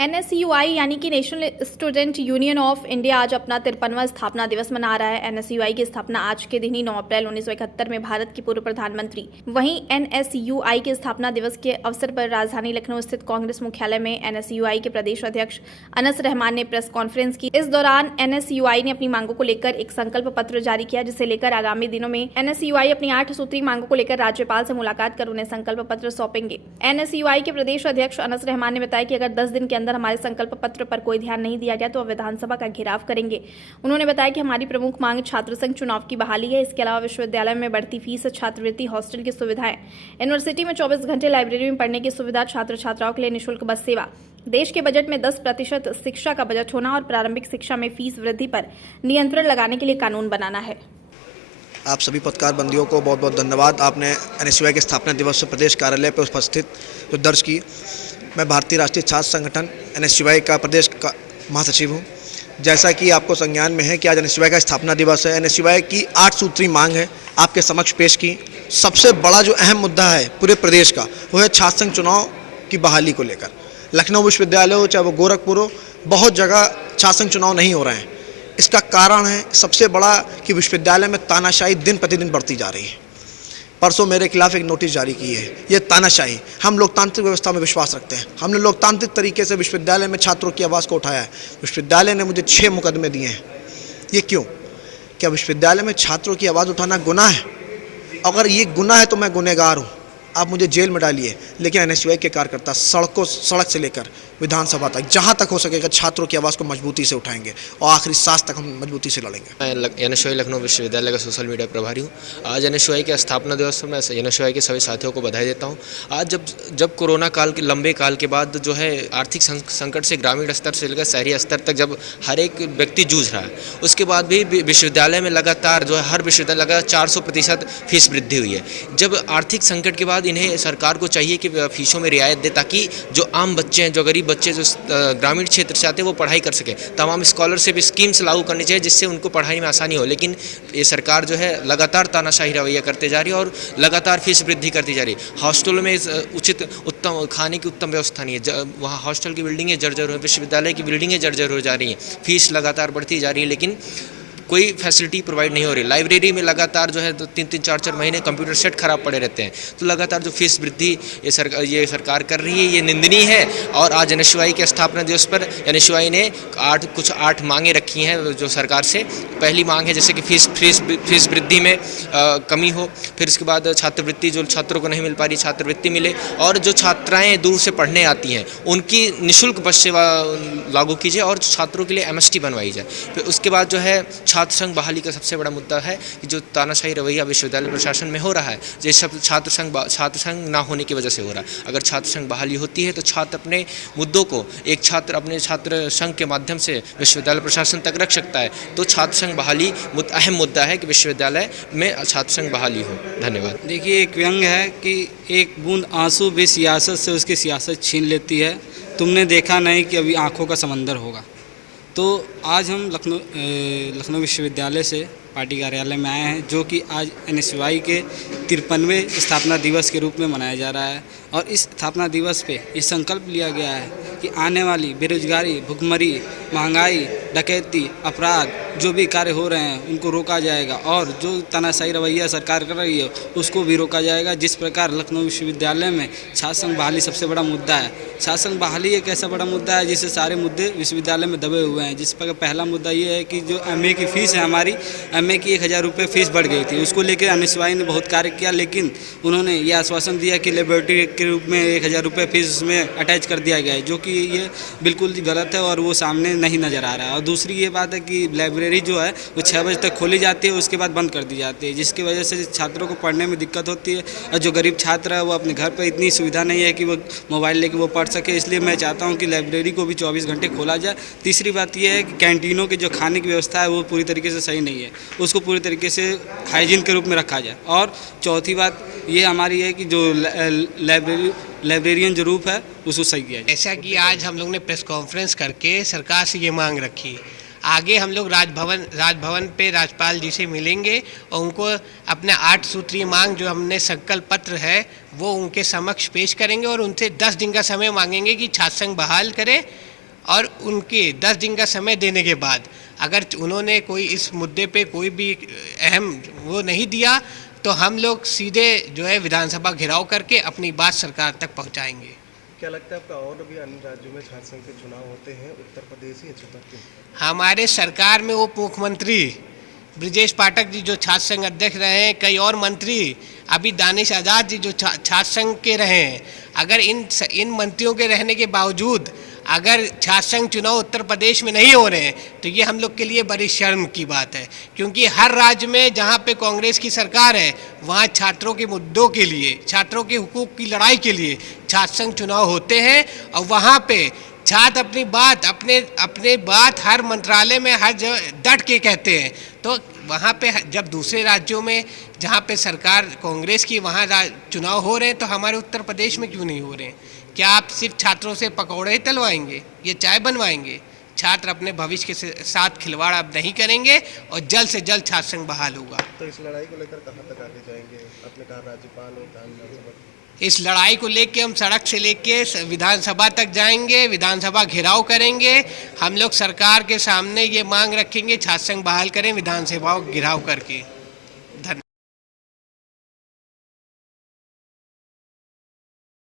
NSUI यानी कि national student union of India आज अपना 53वां स्थापना दिवस मना रहा है। एनएसयूआई की स्थापना आज के दिन ही 9 अप्रैल 1971 में भारत की पूर्व प्रधानमंत्री वहीं एनएसयूआई के स्थापना दिवस के अवसर पर राजधानी लखनऊ स्थित कांग्रेस मुख्यालय में एनएसयूआई के प्रदेश अध्यक्ष अनस रहमान ने प्रेस कॉन्फ्रेंस की। इस दौरान एनएसयूआई ने अपनी मांगों को लेकर एक संकल्प पत्र जारी किया, जिसे लेकर आगामी दिनों में एनएसयूआई अपनी 8 सूत्री मांगों को लेकर राज्यपाल से मुलाकात कर उन्हें संकल्प पत्र सौंपेंगे। एनएसयूआई के प्रदेश अध्यक्ष अनस रहमान ने बताया कि अगर 10 दिन के अंदर हमारे संकल्प पत्र पर कोई ध्यान नहीं दिया गया तो विधानसभा का घेराव करेंगे। उन्होंने बताया कि हमारी प्रमुख मांग छात्र संघ चुनाव की बहाली है। इसके अलावा विश्वविद्यालय में बढ़ती फीस, छात्रवृत्ति, हॉस्टल की सुविधाएं, यूनिवर्सिटी में 24 घंटे लाइब्रेरी में पढ़ने की सुविधा, छात्र छात्राओं के लिए निःशुल्क बस सेवा, देश के बजट में 10% शिक्षा का बजट होना और प्रारंभिक शिक्षा में फीस वृद्धि पर नियंत्रण लगाने के लिए कानून बनाना है। आप सभी पत्रकार बंदियों को बहुत बहुत धन्यवाद। आपने एनएसयूआई के स्थापना दिवस प्रदेश कार्यालय पर उपस्थित जो दर्ज की। मैं भारतीय राष्ट्रीय छात्र संगठन एनएसयूआई का प्रदेश का महासचिव हूं। जैसा कि आपको संज्ञान में है कि आज एनएसयूआई का स्थापना दिवस है। एनएसयूआई की 8 सूत्री मांग है आपके समक्ष पेश की। सबसे बड़ा जो अहम मुद्दा है पूरे प्रदेश का वो है छात्र संघ चुनाव की बहाली को लेकर। लखनऊ विश्वविद्यालय हो चाहे वो गोरखपुर हो, बहुत जगह छात्र संघ चुनाव नहीं हो रहे हैं। इसका कारण है सबसे बड़ा कि विश्वविद्यालय में तानाशाही दिन प्रतिदिन बढ़ती जा रही है। परसों मेरे खिलाफ एक नोटिस जारी की है। ये तानाशाही, हम लोकतांत्रिक व्यवस्था में विश्वास रखते हैं। हमने लोकतांत्रिक तरीके से विश्वविद्यालय में छात्रों की आवाज़ को उठाया है। विश्वविद्यालय ने मुझे 6 मुकदमे दिए हैं। ये क्यों? क्या विश्वविद्यालय में छात्रों की आवाज़ उठाना गुनाह है? अगर ये गुनाह है तो मैं गुनहगार हूँ। आप मुझे जेल में डालिए, लेकिन एनएसयूआई के कार्यकर्ता सड़क से लेकर विधानसभा तक जहां तक हो सकेगा छात्रों की आवाज़ को मजबूती से उठाएंगे और आखिरी सांस तक हम मजबूती से लड़ेंगे। मैं एनएसयूआई लखनऊ विश्वविद्यालय का सोशल मीडिया प्रभारी हूं। आज एनएसयूआई के स्थापना दिवस पर मैं एनएसयूआई के सभी साथियों को बधाई देता हूं। आज जब कोरोना काल के लंबे काल के बाद जो है आर्थिक संकट से ग्रामीण स्तर से लेकर शहरी स्तर तक जब हर एक व्यक्ति जूझ रहा है, उसके बाद भी विश्वविद्यालय में लगातार जो है हर विश्वविद्यालय लगातार 400% फीस वृद्धि हुई है। जब आर्थिक संकट के बाद इन्हें सरकार को चाहिए कि फीसों में रियायत दे, ताकि जो आम बच्चे हैं, जो गरीब बच्चे जो ग्रामीण क्षेत्र से आते हैं वो पढ़ाई कर सकें। तमाम स्कॉलरशिप स्कीम्स लागू करनी चाहिए जिससे उनको पढ़ाई में आसानी हो। लेकिन ये सरकार जो है लगातार तानाशाही रवैया करते जा रही है और लगातार फीस वृद्धि करती जा रही है। हॉस्टलों में उचित उत्तम खाने की उत्तम व्यवस्था नहीं है। वहाँ हॉस्टल की बिल्डिंगें जर्जर हो, विश्वविद्यालय की बिल्डिंगें जर्जर हो जा रही हैं। फीस लगातार बढ़ती जा रही है, लेकिन कोई फैसिलिटी प्रोवाइड नहीं हो रही। लाइब्रेरी में लगातार जो है 3-3, 4-4 महीने कंप्यूटर सेट खराब पड़े रहते हैं। तो लगातार जो फीस वृद्धि ये सरकार कर रही है, ये निंदनीय है। और आज एनएसयूआई के स्थापना दिवस पर एनएसयूआई ने 8 मांगें रखी हैं जो सरकार से। पहली मांग है जैसे कि फीस वृद्धि में कमी हो, फिर इसके बाद छात्रवृत्ति जो छात्रों को नहीं मिल पा रही छात्रवृत्ति मिले, और जो छात्राएँ दूर से पढ़ने आती हैं उनकी निःशुल्क बस सेवा लागू कीजिए और छात्रों के लिए एमएसटी बनवाई जाए। फिर उसके बाद जो है छात्र संघ बहाली का सबसे बड़ा मुद्दा है कि जो तानाशाही रवैया विश्वविद्यालय प्रशासन में हो रहा है, ये सब छात्र संघ ना होने की वजह से हो रहा है। अगर छात्र संघ बहाली होती है तो छात्र अपने मुद्दों को अपने छात्र संघ के माध्यम से विश्वविद्यालय प्रशासन तक रख सकता है। तो छात्र संघ बहाली अहम मुद्दा है कि विश्वविद्यालय में छात्र संघ बहाली हो। धन्यवाद। देखिए, एक व्यंग है कि एक बूंद आंसू भी सियासत से उसकी सियासत छीन लेती है। तुमने देखा नहीं कि अभी आंखों का समंदर होगा। तो आज हम लखनऊ विश्वविद्यालय से पार्टी कार्यालय में आए हैं, जो कि आज एनएसयूआई के 53वें स्थापना दिवस के रूप में मनाया जा रहा है। और इस स्थापना दिवस पे ये संकल्प लिया गया है कि आने वाली बेरोजगारी, भुखमरी, महंगाई, डकैती, अपराध जो भी कार्य हो रहे हैं उनको रोका जाएगा, और जो तानाशाही रवैया सरकार कर रही है उसको भी रोका जाएगा। जिस प्रकार लखनऊ विश्वविद्यालय में छात्र संघ बहाली सबसे बड़ा मुद्दा है। छात्र संघ बहाली एक ऐसा बड़ा मुद्दा है जिससे सारे मुद्दे विश्वविद्यालय में दबे हुए हैं। जिस पर पहला मुद्दा ये है कि जो एमए की फ़ीस है, हमारी एमए की 1000 रुपये फ़ीस बढ़ गई थी। उसको लेकर एनएसयूआई ने बहुत कार्य किया, लेकिन उन्होंने ये आश्वासन दिया कि लेबोरेटरी के रूप में 1000 रुपये फ़ीस उसमें अटैच कर दिया गया है, जो कि ये बिल्कुल गलत है और वो सामने नहीं नज़र आ रहा है। और दूसरी ये बात है कि लाइब्रेरी जो है वो 6 बजे तक खोली जाती है, उसके बाद बंद कर दी जाती है, जिसकी वजह से छात्रों को पढ़ने में दिक्कत होती है। और जो गरीब छात्र है वो अपने घर पर इतनी सुविधा नहीं है कि वो मोबाइल लेके वो पढ़ सके। इसलिए मैं चाहता हूँ कि लाइब्रेरी को भी 24 घंटे खोला जाए। तीसरी बात यह है कि कैंटीनों की जो खाने की व्यवस्था है वो पूरी तरीके से सही नहीं है, उसको पूरी तरीके से हाइजीन के रूप में रखा जाए। और चौथी बात ये हमारी है कि जो लाइब्रेरियन जो रूप है उसको सही किया जाए। जैसा कि आज हम लोग ने प्रेस कॉन्फ्रेंस करके सरकार से ये मांग रखी, आगे हम लोग राजभवन पे राज्यपाल जी से मिलेंगे और उनको अपना 8 सूत्रीय मांग जो हमने संकल्प पत्र है वो उनके समक्ष पेश करेंगे और उनसे 10 दिन का समय मांगेंगे कि छात्र संघ बहाल करें और उनके 10 दिन का समय देने के बाद अगर उन्होंने कोई इस मुद्दे पे कोई भी अहम वो नहीं दिया तो हम लोग सीधे जो है विधानसभा घेराव करके अपनी बात सरकार तक पहुंचाएंगे। क्या लगता है आपका और भी अन्य राज्यों में छात्र संघ के चुनाव होते हैं, उत्तर प्रदेश ही अच्छा क्यों? हमारे सरकार में उप मुख्यमंत्री ब्रिजेश पाठक जी जो छात्र संघ अध्यक्ष रहे हैं, कई और मंत्री, अभी दानिश आज़ाद जी जो छात्र संघ के रहे हैं, अगर इन मंत्रियों के रहने के बावजूद अगर छात्र संघ चुनाव उत्तर प्रदेश में नहीं हो रहे हैं तो ये हम लोग के लिए बड़ी शर्म की बात है, क्योंकि हर राज्य में जहाँ पे कांग्रेस की सरकार है वहाँ छात्रों के मुद्दों के लिए, छात्रों के हुकूक की लड़ाई के लिए छात्र संघ चुनाव होते हैं और वहाँ पे छात्र अपने बात हर मंत्रालय में हर जगह डट के कहते हैं। तो वहाँ पे जब दूसरे राज्यों में जहाँ पे सरकार कांग्रेस की वहाँ चुनाव हो रहे हैं तो हमारे उत्तर प्रदेश में क्यों नहीं हो रहे हैं? क्या आप सिर्फ छात्रों से पकौड़े तलवाएंगे, ये चाय बनवाएंगे? छात्र अपने भविष्य के साथ खिलवाड़ अब नहीं करेंगे और जल्द से जल्द छात्र संघ बहाल होगा। तो इस लड़ाई को लेकर कहाँ तक आगे जाएंगे? आपने कहा राज्यपाल और विधानसभा, इस लड़ाई को लेके हम सड़क से लेके विधानसभा तक जाएंगे, विधानसभा घेराव करेंगे। हम लोग सरकार के सामने ये मांग रखेंगे छात्र संघ बहाल करें विधानसभा घेराव करके।